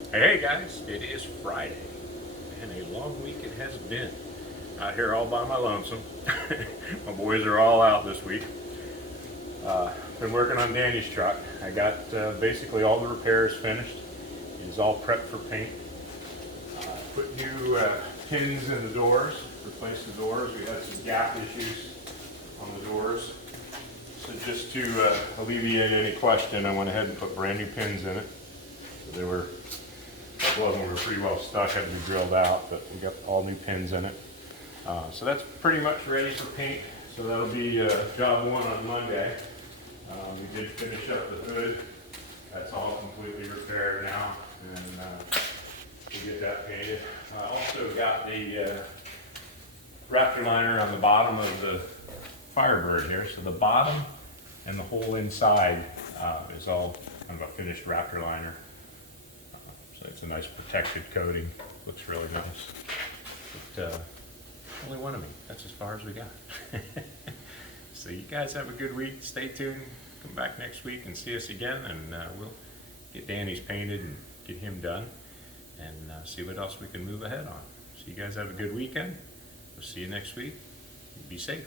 Hey guys, it is Friday, and a long week it has been. Out here all by my lonesome. My boys are all out this week. Been working on Danny's truck. I got basically all the repairs finished. It's all prepped for paint. Put new pins in the doors, replaced the doors. We had some gap issues on the doors. So just to alleviate any question, I went ahead and put brand new pins in it. So they were a couple of them were pretty well stuck, had to be drilled out, but we got all new pins in it. So that's pretty much ready for paint. So that'll be job one on Monday. We did finish up the hood. That's all completely repaired now, and we'll get that painted. I also got the Raptor liner on the bottom of the Firebird here. So the bottom and the whole inside is all kind of a finished Raptor liner. So it's a nice protected coating. Looks really nice. But only one of me. That's as far as we got. So you guys have a good week. Stay tuned. Come back next week and see us again, and we'll get Danny's painted and get him done, and see what else we can move ahead on. So you guys have a good weekend. We'll see you next week. Be safe.